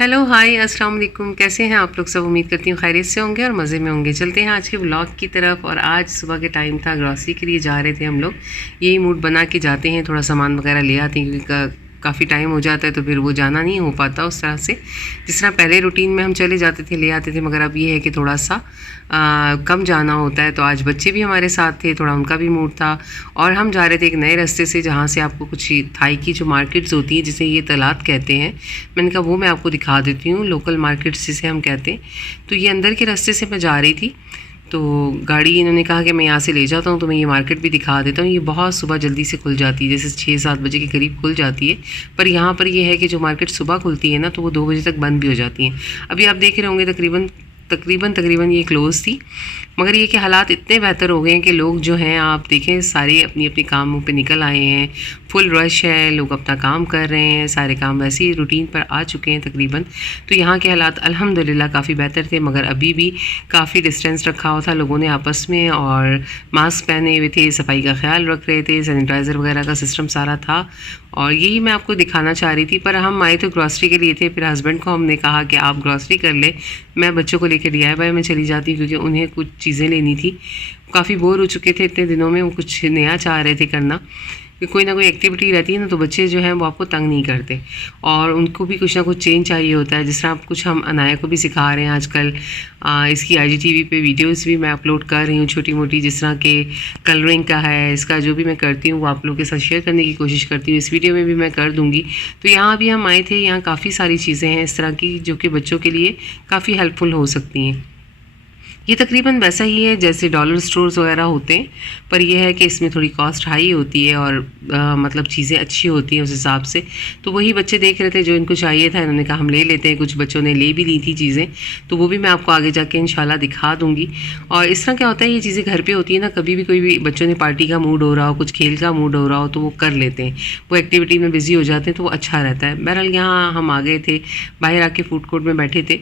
Hello hi अस्सलाम वालेकुम। कैसे हैं आप लोग सब? उम्मीद करती हूँ खैरियत से होंगे और मज़े में होंगे। चलते हैं आज के व्लॉग की तरफ। और आज सुबह के टाइम था, ग्रॉसरी के लिए जा रहे थे हम लोग। यही मूड बना के जाते हैं, थोड़ा सामान वगैरह ले आते हैं क्योंकि काफ़ी टाइम हो जाता है तो फिर वो जाना नहीं हो पाता उस तरह से जिस तरह पहले रूटीन में हम चले जाते थे ले आते थे। मगर अब ये है कि थोड़ा सा कम जाना होता है। तो आज बच्चे भी हमारे साथ थे, थोड़ा उनका भी मूड था और हम जा रहे थे एक नए रास्ते से जहाँ से आपको कुछ थाई की जो मार्केट्स होती हैं जिसे ये तलात कहते हैं, मैंने कहा वो मैं आपको दिखा देती हूँ। लोकल मार्केट्स जिसे हम कहते हैं। तो ये अंदर के रास्ते से मैं जा रही थी तो गाड़ी इन्होंने कहा कि मैं यहाँ से ले जाता हूँ तो मैं ये मार्केट भी दिखा देता हूँ। ये बहुत सुबह जल्दी से खुल जाती है, जैसे 6-7 बजे के करीब खुल जाती है। पर यहाँ पर ये है कि जो मार्केट सुबह खुलती है ना तो वो 2 बजे तक बंद भी हो जाती हैं। अभी आप देख रहे होंगे तकरीबन ये क्लोज़ थी। मगर ये कि हालात इतने बेहतर हो गए हैं कि लोग जो हैं आप देखें सारे अपनी अपनी कामों पे निकल आए हैं। फुल रश है, लोग अपना काम कर रहे हैं, सारे काम वैसे ही रूटीन पर आ चुके हैं तकरीबन। तो यहाँ के हालात अल्हम्दुलिल्लाह काफ़ी बेहतर थे। मगर अभी भी काफ़ी डिस्टेंस रखा हुआ था लोगों ने आपस में और मास्क पहने हुए थे, सफाई का ख्याल रख रहे थे, सैनिटाइज़र वगैरह का सिस्टम सारा था। और यही मैं आपको दिखाना चाह रही थी। पर हम आए तो ग्रॉसरी के लिए थे। फिर हस्बैंड को हमने कहा कि आप ग्रॉसरी कर ले, मैं बच्चों को लेकर DIY में चली जाती क्योंकि उन्हें कुछ चीज़ें लेनी थी। काफ़ी बोर हो चुके थे इतने दिनों में, वो कुछ नया चाह रहे थे करना कि कोई ना कोई एक्टिविटी रहती है ना तो बच्चे जो हैं वो आपको तंग नहीं करते और उनको भी कुछ ना कुछ चेंज चाहिए होता है। जिस तरह आप कुछ हम अनाया को भी सिखा रहे हैं आजकल। इसकी IGTV पे वीडियोस भी मैं अपलोड कर रही हूँ छोटी मोटी, जिस तरह के कलरिंग का है, इसका जो भी मैं करती हूँ वो आप लोगों के साथ शेयर करने की कोशिश करती हूँ। इस वीडियो में भी मैं कर दूँगी। तो यहाँ भी हम आए थे, यहाँ काफ़ी सारी चीज़ें हैं इस तरह की जो कि बच्चों के लिए काफ़ी हेल्पफुल हो सकती हैं। ये तकरीबन वैसा ही है जैसे डॉलर स्टोर्स वगैरह होते हैं, पर यह है कि इसमें थोड़ी कॉस्ट हाई होती है और मतलब चीज़ें अच्छी होती हैं उस हिसाब से। तो वही बच्चे देख रहे थे जो इनको चाहिए था, इन्होंने कहा हम ले लेते हैं। कुछ बच्चों ने ले भी ली थी चीज़ें, तो वो भी मैं आपको आगे जाके इंशाल्लाह दिखा दूँगी। और इस तरह क्या होता है, ये चीज़ें घर पर होती है ना, कभी भी कोई भी बच्चों ने पार्टी का मूड हो रहा हो, कुछ खेल का मूड हो रहा हो तो वो कर लेते हैं, वो एक्टिविटी में बिज़ी हो जाते हैं, तो वो अच्छा रहता है। बहरहाल यहाँ हम आ गए थे, बाहर आके फूड कोर्ट में बैठे थे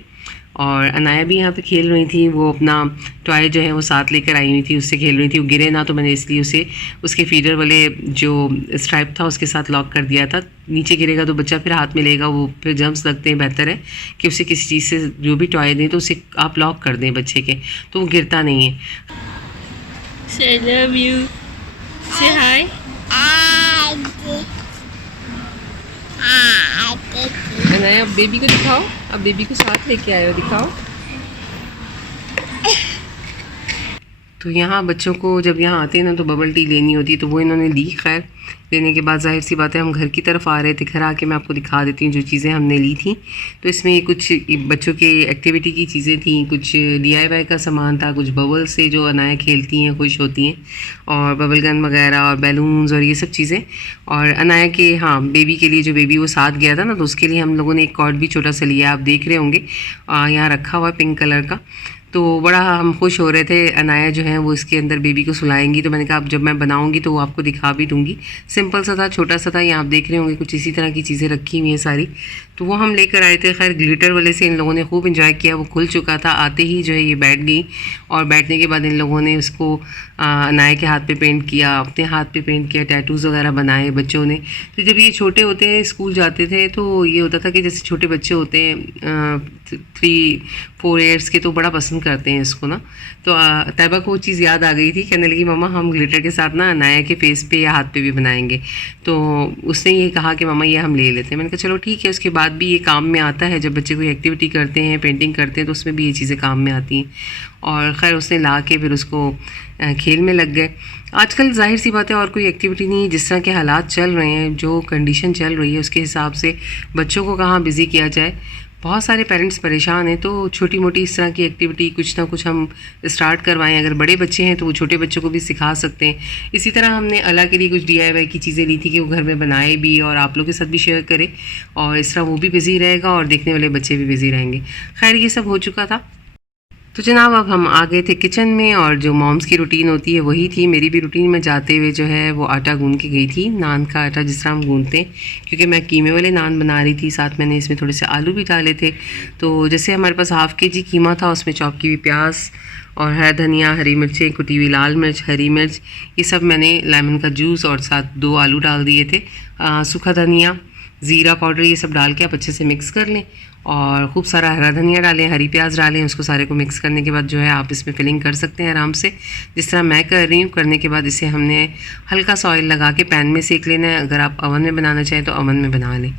और अनाया भी यहाँ पे खेल रही थी। वो अपना टॉय जो है वो साथ लेकर आई हुई थी, उससे खेल रही थी। वो गिरे ना तो मैंने इसलिए उसे उसके फीडर वाले जो स्ट्राइप था उसके साथ लॉक कर दिया था। नीचे गिरेगा तो बच्चा फिर हाथ में लेगा, वो फिर जम्स लगते हैं। बेहतर है कि उसे किसी चीज़ से जो भी टॉय दें तो उसे आप लॉक कर दें बच्चे के, तो वो गिरता नहीं है। Say I love you. Say hi. Anaya अब बेबी को दिखाओ, अब बेबी को साथ लेके आए हो, दिखाओ। तो यहाँ बच्चों को जब यहाँ आते हैं ना तो बबल टी लेनी होती है, तो वो इन्होंने ली। खैर लेने के बाद जाहिर सी बात है हम घर की तरफ आ रहे थे। घर आके मैं आपको दिखा देती हूँ जो चीज़ें हमने ली थी। तो इसमें कुछ बच्चों के एक्टिविटी की चीज़ें थी, कुछ DIY का सामान था, कुछ बबल से जो अनाया खेलती हैं खुश होती हैं, और बबल गन वगैरह और बैलून्स और ये सब चीज़ें। और अनाया के हाँ बेबी के लिए, जो बेबी वो साथ गया था ना, तो उसके लिए हम लोगों ने एक कॉर्ड भी छोटा सा लिया, आप देख रहे होंगे यहाँ रखा हुआ पिंक कलर का। तो बड़ा हम खुश हो रहे थे। अनाया जो है वो इसके अंदर बेबी को सुलाएंगी, तो मैंने कहा अब जब मैं बनाऊंगी तो वो आपको दिखा भी दूंगी। सिंपल सा था, छोटा सा था। यहाँ आप देख रहे होंगे कुछ इसी तरह की चीज़ें रखी हुई हैं सारी, तो वो हम लेकर आए थे। खैर ग्लिटर वाले से इन लोगों ने खूब इंजॉय किया। वो खुल चुका था, आते ही जो है ये बैठ गई और बैठने के बाद इन लोगों ने उसको अनाया के हाथ पे पेंट किया, अपने हाथ पे पेंट किया, टैटूज़ वगैरह बनाए बच्चों ने। तो जब ये छोटे होते हैं, स्कूल जाते थे, तो ये होता था कि जैसे छोटे बच्चे होते हैं 3-4 ईयर्स के, तो बड़ा पसंद करते हैं इसको ना। तो तैयबा को वो चीज़ याद आ गई थी, कहने लगी मम्मा हम ग्लिटर के साथ ना अनाया के फेस पे या हाथ पे भी बनाएंगे। तो उसने ये कहा कि मम्मा ये हम ले लेते हैं। मैंने कहा चलो ठीक है। उसके बाद भी ये काम में आता है, जब बच्चे कोई एक्टिविटी करते हैं, पेंटिंग करते हैं, तो उसमें भी ये चीज़ें काम में आती हैं। और खैर उसने ला के फिर उसको खेल में लग गए। आजकल जाहिर सी बात है और कोई एक्टिविटी नहीं, जिस तरह के हालात चल रहे हैं, जो कंडीशन चल रही है उसके हिसाब से बच्चों को कहाँ बिज़ी किया जाए। बहुत सारे पेरेंट्स परेशान हैं, तो छोटी मोटी इस तरह की एक्टिविटी कुछ ना कुछ हम स्टार्ट करवाएं। अगर बड़े बच्चे हैं तो वो छोटे बच्चों को भी सिखा सकते हैं। इसी तरह हमने अल्लाह के लिए कुछ DIY की चीज़ें ली थी कि वो घर में बनाए भी और आप लोगों के साथ भी शेयर करें, और इस तरह वो भी बिज़ी रहेगा और देखने वाले बच्चे भी बिज़ी रहेंगे। खैर ये सब हो चुका था। तो जनाब अब हम आ गए थे किचन में, और जो मॉम्स की रूटीन होती है वही थी। मेरी भी रूटीन में जाते हुए जो है वो आटा गूंद के गई थी, नान का आटा जिस तरह हम गूंदते हैं, क्योंकि मैं कीमे वाले नान बना रही थी। साथ मैंने इसमें थोड़े से आलू भी डाले थे। तो जैसे हमारे पास ½ kg कीमा था, उसमें चॉप की हुई प्याज और हरा धनिया, हरी मिर्चें, कुटी हुई लाल मिर्च, हरी मिर्च, ये सब मैंने लेमन का जूस और साथ 2 आलू डाल दिए थे। सूखा धनिया, ज़ीरा पाउडर, ये सब डाल के आप अच्छे से मिक्स कर लें। और खूब सारा हरा धनिया डालें, हरी प्याज डालें। उसको सारे को मिक्स करने के बाद जो है आप इसमें फिलिंग कर सकते हैं आराम से, जिस तरह मैं कर रही हूँ। करने के बाद इसे हमने हल्का सा ऑयल लगा के पैन में सेक लेना है। अगर आप ओवन में बनाना चाहें तो ओवन में बना लें।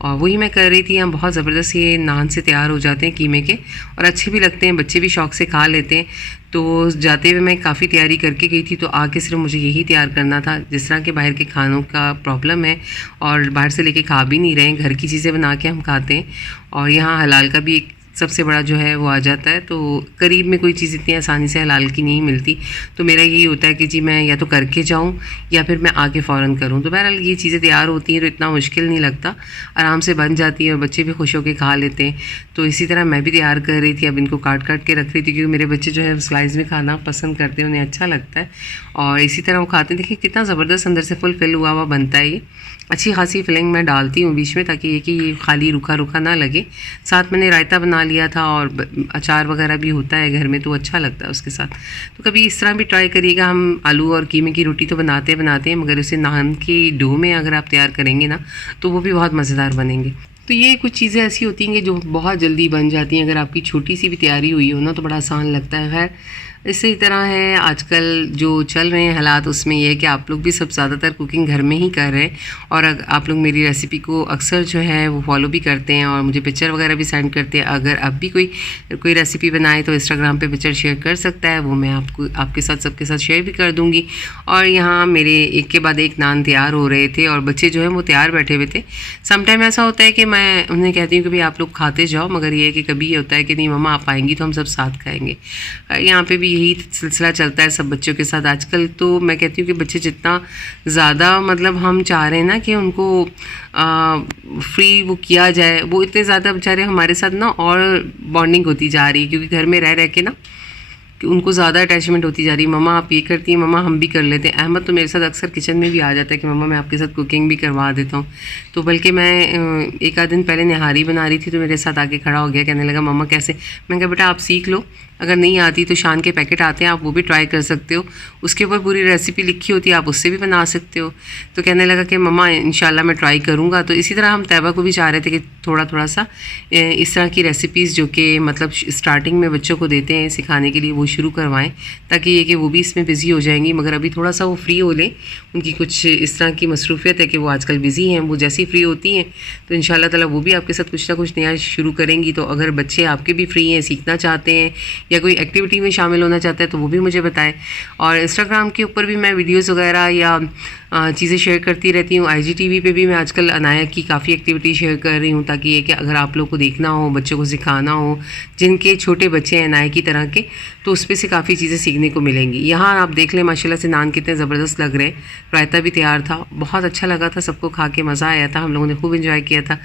और वही मैं कर रही थी। हम बहुत ज़बरदस्त ये नान से तैयार हो जाते हैं कीमे के, और अच्छे भी लगते हैं, बच्चे भी शौक़ से खा लेते हैं। तो जाते हुए मैं काफ़ी तैयारी करके गई थी, तो आके सिर्फ मुझे यही तैयार करना था। जिस तरह के बाहर के खानों का प्रॉब्लम है और बाहर से लेके खा भी नहीं रहे हैं, घर की चीज़ें बना के हम खाते हैं। और यहाँ हलाल का भी एक सबसे बड़ा जो है वो आ जाता है। तो करीब में कोई चीज़ इतनी आसानी से हलाल की नहीं मिलती, तो मेरा यही होता है कि जी मैं या तो करके जाऊँ या फिर मैं आके फ़ौरन करूँ। तो बहरहाल ये चीज़ें तैयार होती हैं तो इतना मुश्किल नहीं लगता, आराम से बन जाती है और बच्चे भी खुश होकर खा लेते हैं। तो इसी तरह मैं भी तैयार कर रही थी। अब इनको काट काट के रख रही थी, क्योंकि मेरे बच्चे जो है स्लाइस में खाना पसंद करते हैं, उन्हें अच्छा लगता है और इसी तरह वो खाते हैं। देखिए कितना ज़बरदस्त अंदर से फुल हुआ हुआ बनता है। ये अच्छी खासी फिलिंग मैं डालती हूँ बीच में, ताकि ये खाली रूखा रूखा ना लगे। साथ मैंने रायता बना लिया था और अचार वगैरह भी होता है घर में, तो अच्छा लगता है उसके साथ। तो कभी इस तरह भी ट्राई करिएगा। हम आलू और कीमे की रोटी तो बनाते हैं, मगर उसे नान के डो में अगर आप तैयार करेंगे ना, तो वो भी बहुत मज़ेदार बनेंगे। तो ये कुछ चीज़ें ऐसी होती हैं जो बहुत जल्दी बन जाती हैं। अगर आपकी छोटी सी भी तैयारी हुई हो ना, तो बड़ा आसान लगता है। खैर इसी तरह है आजकल जो चल रहे हैं हालात, उसमें यह है कि आप लोग भी सब ज़्यादातर कुकिंग घर में ही कर रहे हैं, और आप लोग मेरी रेसिपी को अक्सर जो है वो फॉलो भी करते हैं और मुझे पिक्चर वगैरह भी सेंड करते हैं। अगर अब भी कोई रेसिपी बनाए तो इंस्टाग्राम पे पिक्चर शेयर कर सकता है, वो मैं आपके साथ सबके साथ शेयर भी कर दूँगी। और यहाँ मेरे एक के बाद एक नान तैयार हो रहे थे और बच्चे जो है वो तैयार बैठे हुए थे। समटाइम ऐसा होता है कि मैं उन्हें कहती हूँ कि भाई आप लोग खाते जाओ, मगर ये है कि कभी ये होता है कि नहीं मम्मा आप आएंगी तो हम सब साथ खाएँगे। यहाँ पर भी यही सिलसिला चलता है सब बच्चों के साथ आजकल। तो मैं कहती हूँ कि बच्चे जितना ज़्यादा मतलब हम चाह रहे हैं ना कि उनको फ्री वो किया जाए, वो इतने ज़्यादा बेचारे हमारे साथ ना और बॉन्डिंग होती जा रही है, क्योंकि घर में रह के ना कि उनको ज़्यादा अटैचमेंट होती जा रही है। मम्मा आप ये करती हैं, मम्मा हम भी कर लेते हैं। अहमद तो मेरे साथ अक्सर किचन में भी आ जाता है कि मम्मा मैं आपके साथ कुकिंग भी करवा देता हूँ। तो बल्कि मैं एक आध दिन पहले निहारी बना रही थी तो मेरे साथ आके खड़ा हो गया, कहने लगा मम्मा कैसे। मैंने कहा बेटा आप सीख लो, अगर नहीं आती तो शान के पैकेट आते हैं, आप वो भी ट्राई कर सकते हो। उसके ऊपर पूरी रेसिपी लिखी होती है, आप उससे भी बना सकते हो। तो कहने लगा कि मम्मा इंशाल्लाह मैं ट्राई करूँगा। तो इसी तरह हम तैयबा को भी चाह रहे थे कि थोड़ा सा इस तरह की रेसिपीज़ जो कि मतलब स्टार्टिंग में बच्चों को देते हैं सिखाने के लिए, वो शुरू करवाएं, ताकि ये कि वो भी इसमें बिज़ी हो जाएंगी। मगर अभी थोड़ा सा वो फ्री हो लें, उनकी कुछ इस तरह की मसरूफ़ियत है कि वो आजकल बिज़ी हैं। वो जैसे ही फ्री होती हैं तो इंशाल्लाह ताला वो भी आपके साथ कुछ ना कुछ नया शुरू करेंगी। तो अगर बच्चे आपके भी फ्री हैं, सीखना चाहते हैं या कोई एक्टिविटी में शामिल होना चाहता है, तो वो भी मुझे बताएं। और इंस्टाग्राम के ऊपर भी मैं वीडियोस वगैरह या चीज़ें शेयर करती रहती हूँ। IGTV पे भी मैं आजकल अनाया की काफ़ी एक्टिविटी शेयर कर रही हूँ, ताकि ये कि अगर आप लोग को देखना हो, बच्चों को सिखाना हो, जिनके छोटे बच्चे हैं अनाया की तरह के, तो उस पर से काफ़ी चीज़ें सीखने को मिलेंगी। यहाँ आप देख लें माशाल्लाह से नान कितने ज़बरदस्त लग रहे हैं। रायता भी तैयार था, बहुत अच्छा लगा था, सबको खा के मज़ा आया था, हम लोगों ने खूब इंजॉय किया था।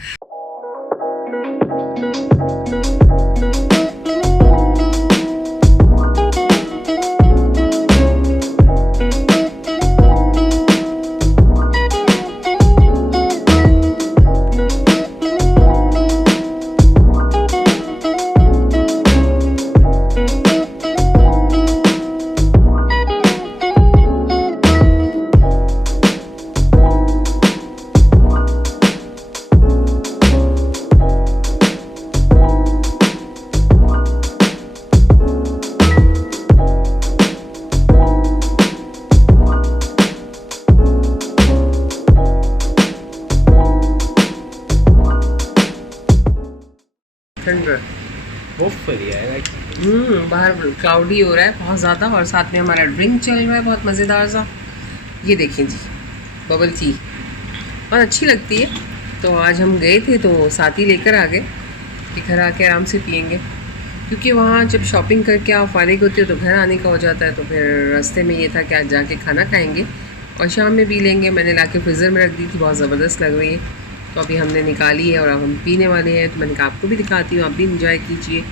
Hopefully, I like बाहर क्लाउडी हो रहा है बहुत ज़्यादा, और साथ में हमारा ड्रिंक चल रहा है बहुत मज़ेदार सा। ये देखें जी, बबल टी बहुत अच्छी लगती है। तो आज हम गए थे तो साथ ही लेकर आ गए कि घर आके आराम से पियेंगे, क्योंकि वहाँ जब शॉपिंग करके आप फारिग होते हो तो घर आने का हो जाता है। तो फिर रास्ते में ये था कि आज जाके खाना खाएंगे और शाम में पी लेंगे। मैंने लाके फ्रीज़र में रख दी थी, बहुत ज़बरदस्त लग रही है। तो अभी हमने निकाली है और अब हम पीने वाले हैं। तो मैंने कहा आपको भी दिखाती हूँ, आप भी इंजॉय कीजिए।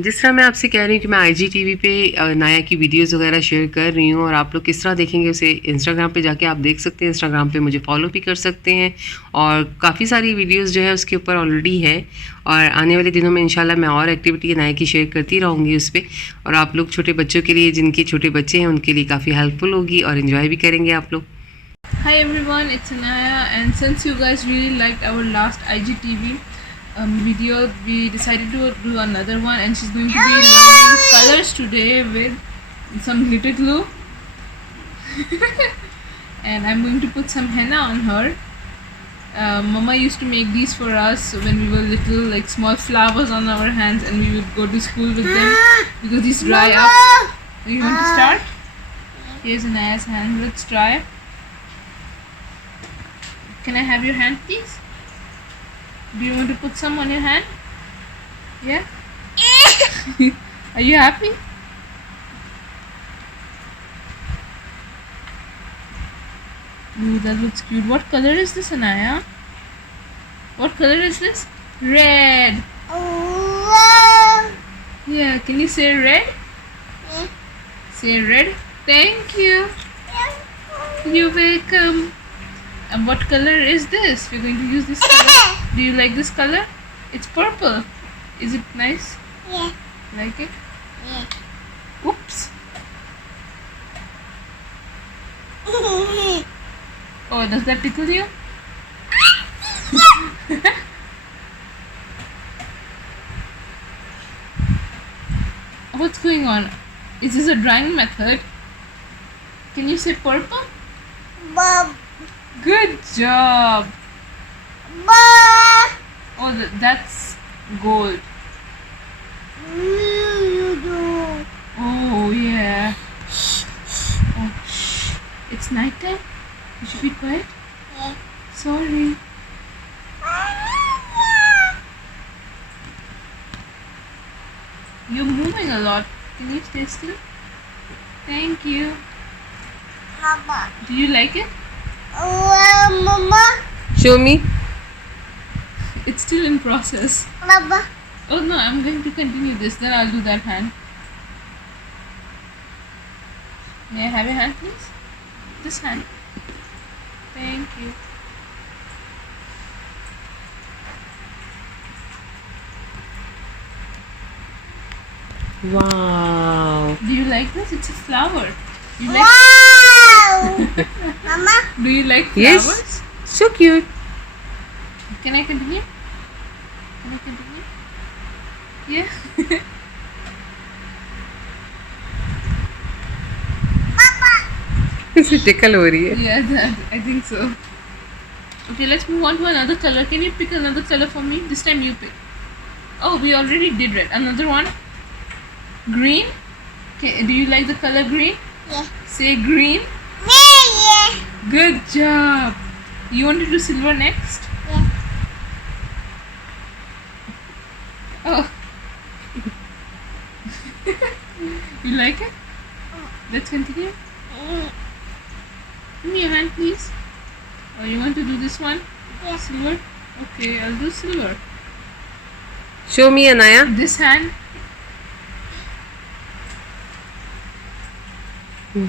जिस तरह मैं आपसे कह रही हूँ कि मैं IGTV पे नाया की वीडियोस वगैरह शेयर कर रही हूँ, और आप लोग किस तरह देखेंगे उसे इंस्टाग्राम पे जाके आप देख सकते हैं। इंस्टाग्राम पे मुझे फॉलो भी कर सकते हैं, और काफ़ी सारी वीडियोस जो है उसके ऊपर ऑलरेडी है। और आने वाले दिनों में इंशाल्लाह मैं और एक्टिविटी नाया की शेयर करती रहूँगी उस पर, और आप लोग छोटे बच्चों के लिए, जिनके छोटे बच्चे हैं उनके लिए काफ़ी हेल्पफुल होगी और इन्जॉय भी करेंगे आप लोग। Hi everyone, it's Anaya, and since you guys really liked our last IGTV, video, we decided to do another one, and she's going to be learning colors today with some glitter glue. And I'm going to put some henna on her. Mama used to make these for us when we were little, like small flowers on our hands, and we would go to school with them because these dry up. You want to start? Here's Anaya's hand. Let's try. Can I have your hand, please? Do you want to put some on your hand? Yeah? Are you happy? Ooh, that looks cute. What color is this, Anaya? What color is this? Red. Yeah, can you say red? Say red. Thank you. You're welcome. And what color is this? We're going to use this color. Do you like this color? It's purple. Is it nice? Yeah. Like it? Yeah. Oops. Oh, does that tickle you? What's going on? Is this a drawing method? Can you say purple? Bob. Good job. Bob. Oh, that's gold. You do. Oh, yeah. Oh, shh. It's nighttime. You should be quiet. Yeah. Sorry. You're moving a lot. Can you stay still? Thank you. Mama. Do you like it? Mama. Show me. It's still in process. Mama. Oh no, I'm going to continue this. Then I'll do that hand. May I have your hand, please? This hand. Thank you. Wow. Do you like this? It's a flower. You like? Wow. Mama. Do you like flowers? Yes. So cute. Can I continue? Can I continue? Yeah. इसे tickle हो रही है. Yeah, I think so. Okay, let's move on to another color. Can you pick another color for me? This time you pick. Oh, we already did red. Another one. Green. Okay, do you like the color green? Yeah. Say green. Yeah. Good job. You want to do silver next? Yeah. Oh. You like it? Let's continue. Give me your hand, please. Oh, you want to do this one? Yeah. Silver? Okay, I'll do silver. Show me, Anaya. This hand.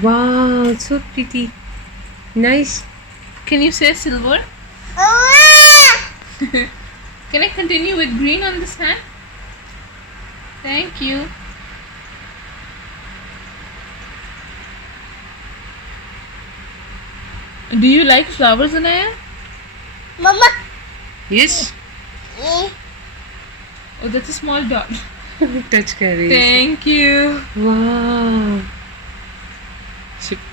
Wow, so pretty. Nice. Can you say silver? Mama. Can I continue with green on this hand? Thank you. Do you like flowers, Anaya? Mama. Yes. Yeah. Oh, that's a small dot. Touch कर रही है. Thank you. Wow.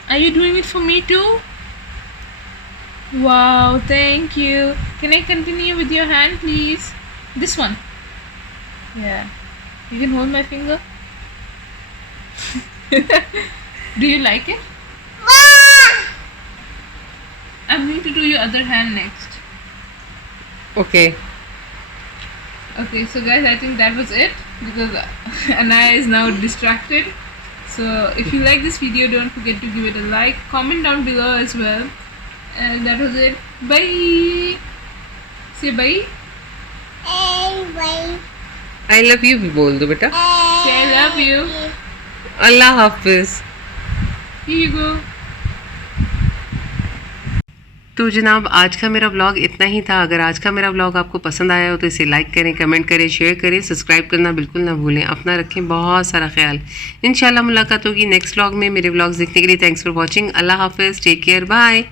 Are you doing it for me too? Wow, thank you. Can I continue with your hand, please? This one. Yeah. You can hold my finger. Do you like it? Mama. I'm going to do your other hand next. Okay. Okay, so guys, I think that was it because Anaya is now distracted. So if you like this video, don't forget to give it a like, comment down below as well. And that was it. Bye. Say bye. Hey, bye. I love you भी बोल दो बेटा. Say I love you. Allah Hafiz. Here you go. तो जनाब आज का मेरा vlog इतना ही था. अगर आज का मेरा व्लॉग आपको पसंद आया हो तो इसे लाइक करें, कमेंट करें, शेयर करें, सब्सक्राइब करना बिल्कुल ना भूलें. अपना रखें बहुत सारा ख्याल. इंशाल्लाह मुलाकात होगी नेक्स्ट व्लॉग में. मेरे व्लॉग्स देखने के लिए थैंक्स फॉर वॉचिंग. अल्लाह हाफिज़. Take care. बाय.